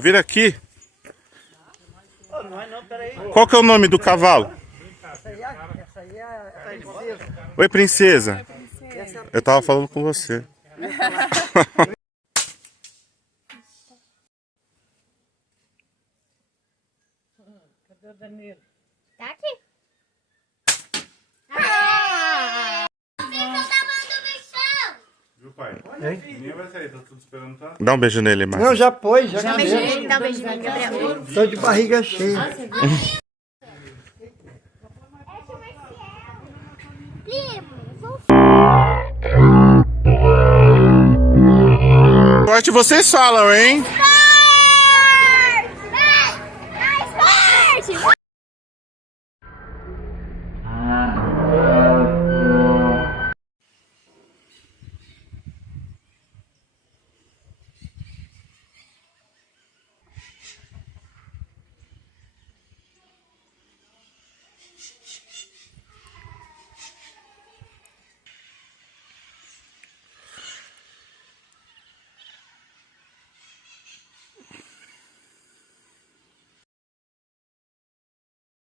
Vira aqui. Qual que é o nome do cavalo? Oi, princesa. Eu tava falando com você. Cadê o Danilo? Tá aqui. Viu, pai? Ninguém vai sair, tá tudo esperando, tá? Dá um beijo nele, Márcio. Não, já pôs, já Dá um beijinho nele, dá um beijinho nele, Gabriel. tô de barriga cheia. Forte vocês falam, hein?